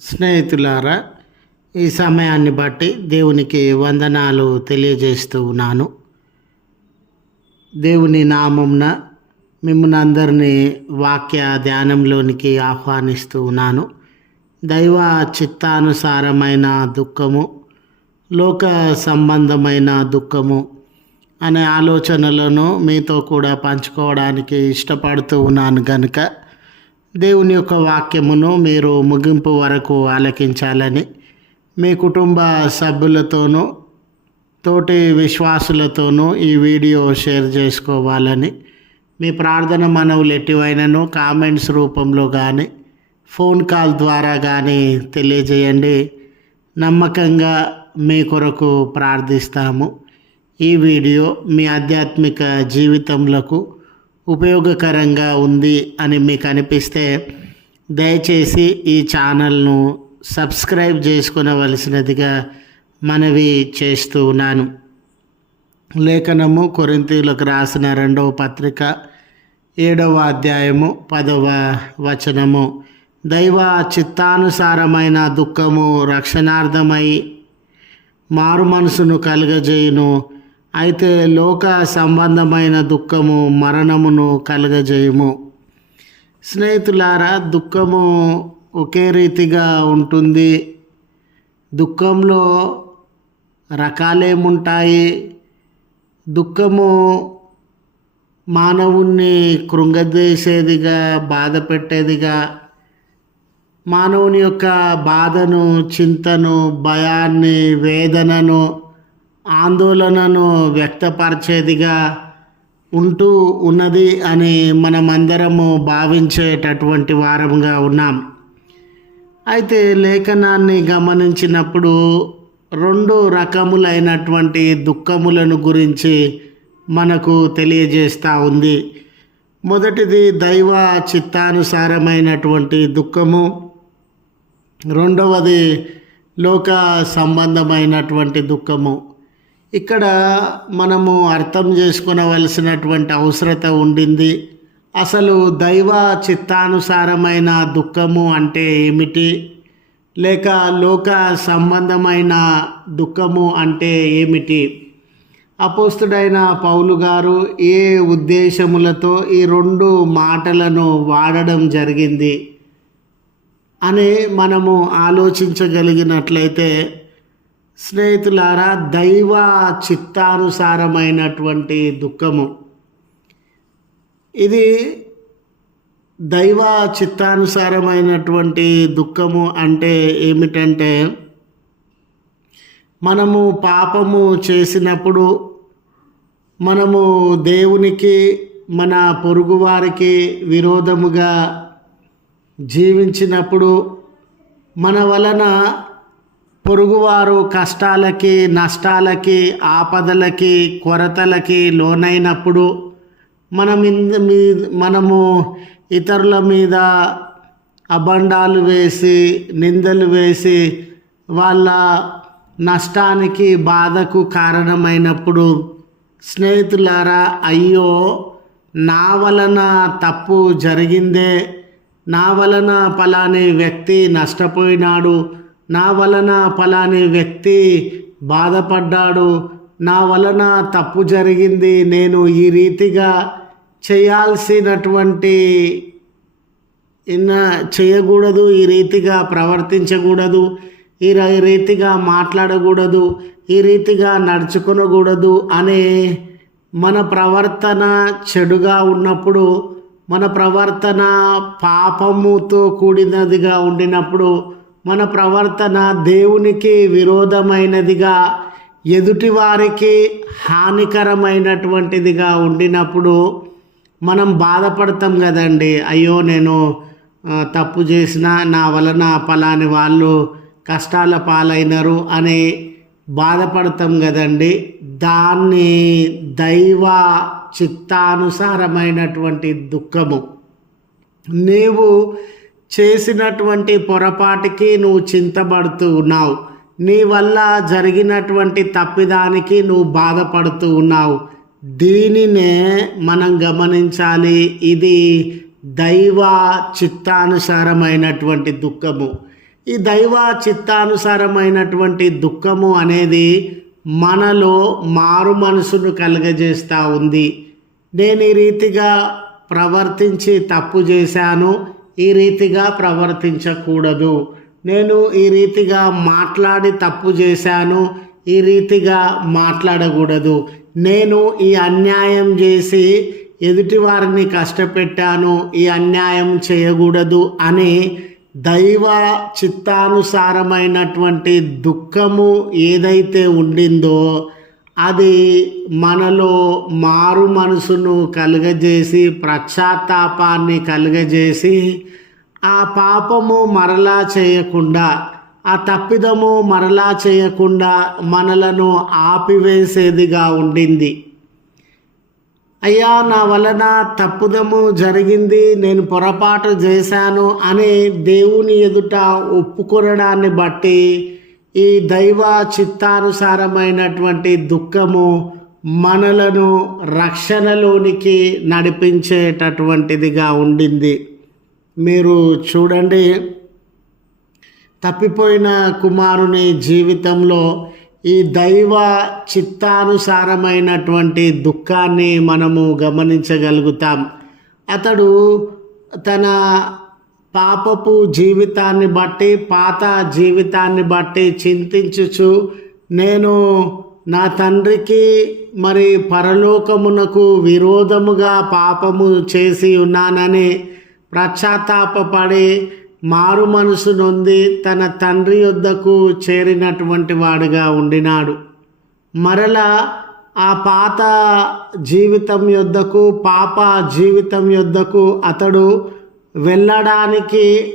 స్నేహితులారా ఈ సమయాన్ని బట్టి దేవునికి వందనాలు తెలియజేస్తూ ఉన్నాను. దేవుని నామంన మిమ్మల్ని అందరినీ వాక్య ధ్యానంలోనికి ఆహ్వానిస్తూ ఉన్నాను. దైవ చిత్తానుసారమైన దుఃఖము లోక సంబంధమైన దుఃఖము అనే ఆలోచనలను మీతో కూడా పంచుకోవడానికి ఇష్టపడుతూ ఉన్నాను కనుక దేవుని యొక్క వాక్యమును మీరు ముగింపు వరకు ఆలకించాలని మీ కుటుంబ సభ్యులతోనూ తోటి విశ్వాసులతోనూ ఈ వీడియో షేర్ చేసుకోవాలని మీ ప్రార్థన మనవులు ఎటువైనను కామెంట్స్ రూపంలో కానీ ఫోన్ కాల్ ద్వారా కానీ తెలియజేయండి. నమ్మకంగా మీ కొరకు ప్రార్థిస్తాము. ఈ వీడియో మీ ఆధ్యాత్మిక జీవితంలో ఉపయోగకరంగా ఉంది అని మీకు అనిపిస్తే దయచేసి ఈ ఛానల్ను సబ్స్క్రైబ్ చేసుకునవలసినదిగా మనవి చేస్తూ ఉన్నాను. లేఖనము కొరింతీలకు రాసిన రెండవ పత్రిక ఏడవ అధ్యాయము పదవ వచనము. దైవ చిత్తానుసారమైన దుఃఖము రక్షణార్థమై మారు మనసును కలుగజేయును. అయితే లోక సంబంధమైన దుఃఖము మరణమును కలగజేయము. స్నేహితులారా దుఃఖము ఒకే రీతిగా ఉంటుంది. దుఃఖంలో రకాలేముంటాయి? దుఃఖము మానవుణ్ణి కృంగదేసేదిగా బాధ పెట్టేదిగా మానవుని యొక్క బాధను చింతను భయాన్ని వేదనను ఆందోళనను వ్యక్తపరిచేదిగా ఉంటూ ఉన్నది అని మనమందరము భావించేటటువంటి వారంగా ఉన్నాం. అయితే లేఖనాన్ని గమనించినప్పుడు రెండు రకములైనటువంటి దుఃఖములను గురించి మనకు తెలియజేస్తూ ఉంది. మొదటిది దైవ చిత్తానుసారమైనటువంటి దుఃఖము. రెండవది లోక సంబంధమైనటువంటి దుఃఖము. ఇక్కడ మనము అర్థం చేసుకునవలసినటువంటి అవసరత ఉండింది. అసలు దైవ చిత్తానుసారమైన దుఃఖము అంటే ఏమిటి? లేక లోక సంబంధమైన దుఃఖము అంటే ఏమిటి? అపోస్తుడైన పౌలు గారు ఏ ఉద్దేశములతో ఈ రెండు మాటలను వాడడం జరిగింది? అని మనము ఆలోచించగలిగినట్లయితే స్నేహితులారా దైవ చిత్తానుసారమైనటువంటి దుఃఖము. ఇది దైవ చిత్తానుసారమైనటువంటి దుఃఖము అంటే ఏమిటంటే మనము పాపము చేసినప్పుడు మనము దేవునికి మన పొరుగువారికి విరోధముగా జీవించినప్పుడు మన వలన పొరుగువారు కష్టాలకి నష్టాలకి ఆపదలకి కొరతలకి లోనైనప్పుడు మనం మనము ఇతరుల మీద అబండాలు వేసి నిందలు వేసి వాళ్ళ నష్టానికి బాధకు కారణమైనప్పుడు స్నేహితులారా అయ్యో నా వలన తప్పు జరిగిందే నా వలన పలాని వ్యక్తి నష్టపోయినాడు నా వలన పలాని వ్యక్తి బాధపడ్డాడు. నా వలన తప్పు జరిగింది. నేను ఈ రీతిగా చేయాల్సినటువంటి చేయకూడదు ఈ రీతిగా ప్రవర్తించకూడదు ఈ రీతిగా మాట్లాడకూడదు ఈ రీతిగా నడుచుకునకూడదు అనే మన ప్రవర్తన చెడుగా ఉన్నప్పుడు మన ప్రవర్తన పాపముతో కూడినదిగా ఉండినప్పుడు మన ప్రవర్తన దేవునికి విరోధమైనదిగా ఎదుటివారికి హానికరమైనటువంటిదిగా ఉండినప్పుడు మనం బాధపడతాం కదండి. అయ్యో నేను తప్పు చేసిన నా వలన పలాని వాళ్ళు కష్టాల పాలైనరు అని బాధపడతాం కదండి. దాన్ని దైవ చిత్తానుసారమైనటువంటి దుఃఖము. నీవు చేసినటువంటి పొరపాటుకి నువ్వు చింతపడుతూ ఉన్నావు. నీ వల్ల జరిగినటువంటి తప్పిదానికి నువ్వు బాధపడుతూ ఉన్నావు. దీనినే మనం గమనించాలి. ఇది దైవ చిత్తానుసారమైనటువంటి దుఃఖము. ఈ దైవ చిత్తానుసారమైనటువంటి దుఃఖము అనేది మనలో మారు మనసును కలుగజేస్తూ ఉంది. నేను ఈ రీతిగా ప్రవర్తించి తప్పు చేశాను. ఈ రీతిగా ప్రవర్తించకూడదు. నేను ఈ రీతిగా మాట్లాడి తప్పు చేశాను ఈ రీతిగా మాట్లాడకూడదు. నేను ఈ అన్యాయం చేసి ఎదుటి వారిని కష్టపెట్టాను ఈ అన్యాయం చేయకూడదు అని దైవ చిత్తానుసారమైనటువంటి దుఃఖము ఏదైతే ఉండిందో అది మనలో మారు మనసును కలుగజేసి ప్రశ్చాత్తాపాన్ని కలుగజేసి ఆ పాపము మరలా చేయకుండా ఆ తప్పిదము మరలా చేయకుండా మనలను ఆపివేసేదిగా ఉండింది. అయ్యా నా వలన తప్పుదము జరిగింది నేను పొరపాటు చేశాను అని దేవుని ఎదుట ఒప్పుకొనడాన్ని బట్టి ఈ దైవ చిత్తానుసారమైనటువంటి దుఃఖము మనలను రక్షణలోనికి నడిపించేటటువంటిదిగా ఉండింది. మీరు చూడండి తప్పిపోయిన కుమారుని జీవితంలో ఈ దైవ చిత్తానుసారమైనటువంటి దుఃఖాన్ని మనము గమనించగలుగుతాం. అతడు తన పాపపు జీవితాన్ని బట్టి పాత జీవితాన్ని బట్టి చింతించుచు నేను నా తండ్రికి మరి పరలోకమునకు విరోధముగా పాపము చేసి ఉన్నానని పశ్చాత్తాపడి మారు మనసు నొంది తన తండ్రి యొద్దకు చేరినటువంటి వాడుగా ఉండినాడు. మరలా ఆ పాత జీవితం యొద్దకు పాప జీవితం యొద్దకు అతడు వెళ్ళడానికి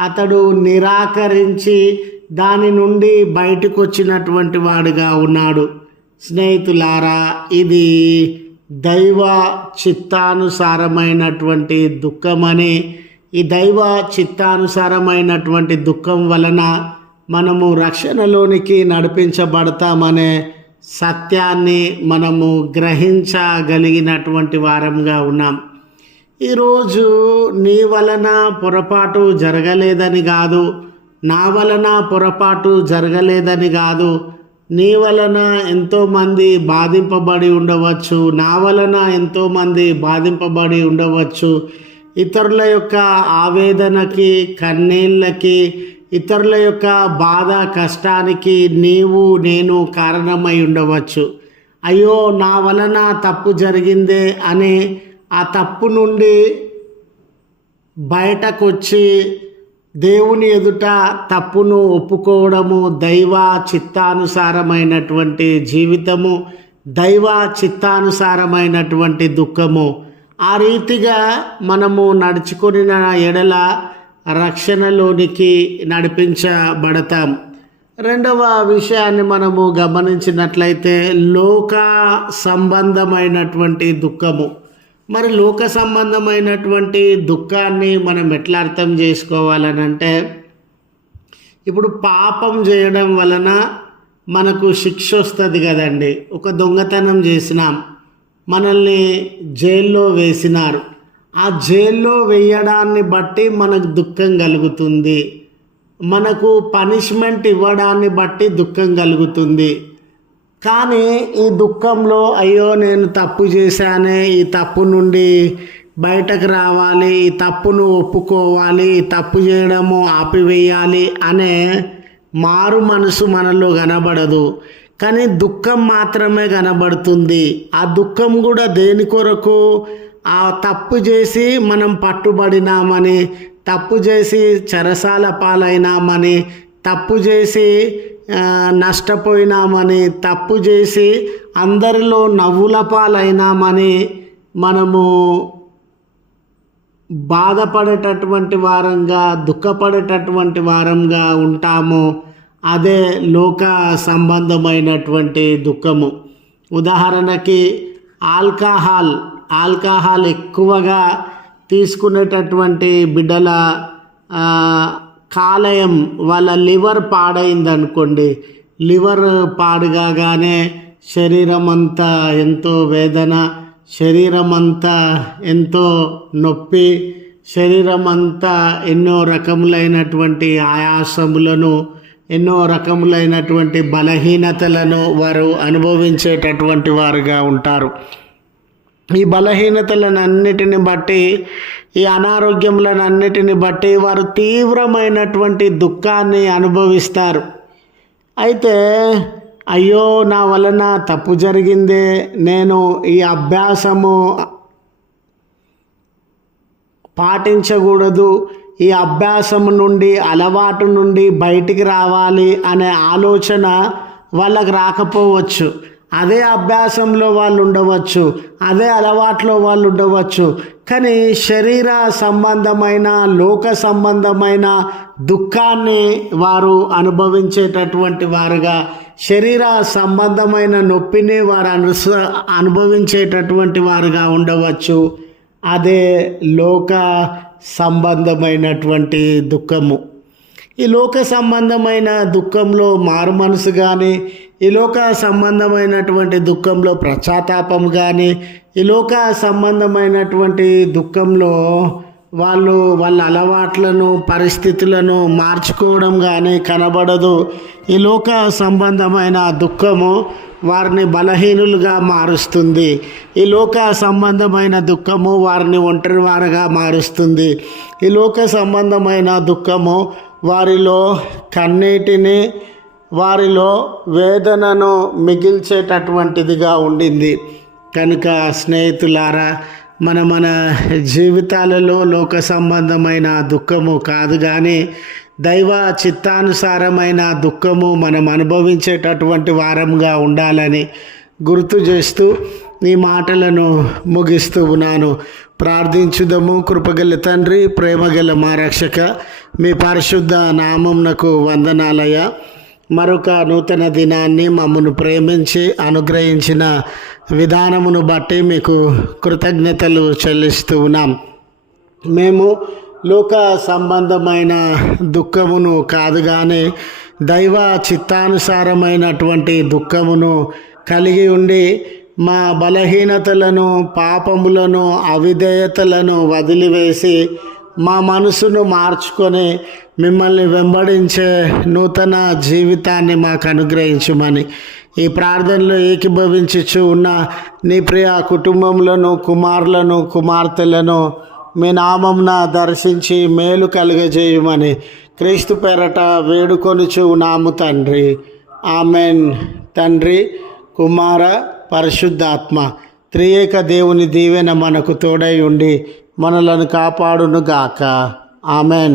అతడు నిరాకరించి దాని నుండి బయటకు వచ్చినటువంటి వాడుగా ఉన్నాడు. స్నేహితులారా ఇది దైవ చిత్తానుసారమైనటువంటి దుఃఖమని ఈ దైవ చిత్తానుసారమైనటువంటి దుఃఖం వలన మనము రక్షణలోనికి నడిపించబడతామనే సత్యాన్ని మనము గ్రహించగలిగినటువంటి వారంగా ఉన్నాం. ఈరోజు నీ వలన పొరపాటు జరగలేదని కాదు. నా వలన పొరపాటు జరగలేదని కాదు. నీ వలన ఎంతోమంది బాధింపబడి ఉండవచ్చు. నా వలన ఎంతోమంది బాధింపబడి ఉండవచ్చు. ఇతరుల యొక్క ఆవేదనకి కన్నీళ్ళకి ఇతరుల యొక్క బాధ కష్టానికి నీవు నేను కారణమై ఉండవచ్చు. అయ్యో నా వలన తప్పు జరిగిందే అని ఆ తప్పు నుండి బయటకు వచ్చి దేవుని ఎదుట తప్పును ఒప్పుకోవడము దైవ చిత్తానుసారమైనటువంటి జీవితము దైవ చిత్తానుసారమైనటువంటి దుఃఖము. ఆ రీతిగా మనము నడుచుకుని ఎడల రక్షణలోనికి నడిపించబడతాం. రెండవ విషయాన్ని మనము గమనించినట్లయితే లోక సంబంధమైనటువంటి దుఃఖము. మరి లోక సంబంధమైనటువంటి దుఃఖాన్ని మనం ఎట్లా అర్థం చేసుకోవాలనంటే ఇప్పుడు పాపం చేయడం వలన మనకు శిక్ష వస్తుంది కదండి. ఒక దొంగతనం చేసినాం మనల్ని జైల్లో వేసినారు. ఆ జైల్లో వేయడాన్ని బట్టి మనకు దుఃఖం కలుగుతుంది. మనకు పనిష్మెంట్ ఇవ్వడాన్ని బట్టి దుఃఖం కలుగుతుంది. కానీ ఈ దుఃఖంలో అయ్యో నేను తప్పు చేశానే ఈ తప్పు నుండి బయటకు రావాలి ఈ తప్పును ఒప్పుకోవాలి ఈ తప్పు చేయడము ఆపివేయాలి అనే మారు మనసు మనలో కనబడదు. కానీ దుఃఖం మాత్రమే కనబడుతుంది. ఆ దుఃఖం కూడా దేని కొరకు? ఆ తప్పు చేసి మనం పట్టుబడినామని తప్పు చేసి చెరసాల పాలైనామని తప్పు చేసి నష్టపోయినామని తప్పు చేసి అందరిలో నవ్వుల పాలైనామని మనము బాధపడేటటువంటి వారంగా దుఃఖపడేటటువంటి వారంగా ఉంటాము. అదే లోక సంబంధమైనటువంటి దుఃఖము. ఉదాహరణకి ఆల్కహాల్ ఆల్కహాల్ ఎక్కువగా తీసుకునేటటువంటి బిడ్డల కాలేయం వాళ్ళ లివర్ పాడైందనుకోండి లివర్ పాడుగానే శరీరం అంతా ఎంతో వేదన శరీరం అంతా ఎంతో నొప్పి శరీరం అంతా ఎన్నో రకములైనటువంటి ఆయాసములను ఎన్నో రకములైనటువంటి బలహీనతలను వారు అనుభవించేటటువంటి వారుగా ఉంటారు. ఈ బలహీనతలను అన్నిటిని బట్టి ఈ అనారోగ్యములను అన్నిటిని బట్టి వారు తీవ్రమైనటువంటి దుఃఖాన్ని అనుభవిస్తారు. అయితే అయ్యో నా వలన తప్పు జరిగిందే నేను ఈ అభ్యాసము పాటించకూడదు ఈ అభ్యాసం నుండి అలవాటు నుండి బయటికి రావాలి అనే ఆలోచన వాళ్ళకి రాకపోవచ్చు. అదే అభ్యాసంలో వాళ్ళు ఉండవచ్చు అదే అలవాట్లో వాళ్ళు ఉండవచ్చు కానీ శరీర సంబంధమైన లోక సంబంధమైన దుఃఖాన్ని వారు అనుభవించేటటువంటి వారుగా శరీర సంబంధమైన నొప్పిని వారు అనుస అనుభవించేటటువంటి వారుగా ఉండవచ్చు. అదే లోక సంబంధమైనటువంటి దుఃఖము. ఈ లోక సంబంధమైన దుఃఖంలో మారు మనసు కానీ ఈ లోక సంబంధమైనటువంటి దుఃఖంలో ప్రచాతాపం కానీ ఈ లోక సంబంధమైనటువంటి దుఃఖంలో వాళ్ళు వాళ్ళ అలవాట్లను పరిస్థితులను మార్చుకోవడం కానీ కనబడదు. ఈ లోక సంబంధమైన దుఃఖము వారిని బలహీనులుగా మారుస్తుంది. ఈ లోక సంబంధమైన దుఃఖము వారిని ఒంటరివారుగా మారుస్తుంది. ఈ లోక సంబంధమైన దుఃఖము వారిలో కన్నీటిని వారిలో వేదనను మిగిల్చేటటువంటిదిగా ఉండింది. కనుక స్నేహితులారా మన మన జీవితాలలో లోక సంబంధమైన దుఃఖము కాదు కానీ దైవ చిత్తానుసారమైన దుఃఖము మనం అనుభవించేటటువంటి వారంగా ఉండాలని గుర్తు చేస్తూ ఈ మాటలను ముగిస్తూ ఉన్నాను. ప్రార్థించుదము. కృపగల తండ్రి ప్రేమగల మా రక్షక మీ పరిశుద్ధ నామంనకు వందనాలయ మరొక నూతన దినాన్ని మమ్మను ప్రేమించి అనుగ్రహించిన విధానమును బట్టి మీకు కృతజ్ఞతలు చెల్లిస్తూ ఉన్నాం. మేము లోక సంబంధమైన దుఃఖమును కాదు కానీ దైవ చిత్తానుసారమైనటువంటి దుఃఖమును కలిగి ఉండి మా బలహీనతలను పాపములను అవిధేయతలను వదిలివేసి మా మనసును మార్చుకొని మిమ్మల్ని వెంబడించే నూతన జీవితాన్ని మాకు అనుగ్రహించమని ఈ ప్రార్థనలో ఏకీభవించుచు ఉన్న నీ ప్రియ కుటుంబంలోను కుమారులను కుమార్తెలను మీ నామంన దర్శించి మేలు కలుగజేయమని క్రీస్తు పేరట వేడుకొనుచు నాము తండ్రి. ఆమెన్. తండ్రి కుమార పరిశుద్ధాత్మ త్రియేక దేవుని దీవెన మనకు తోడై ఉండి మనలను కాపాడును గాక ఆమెన్.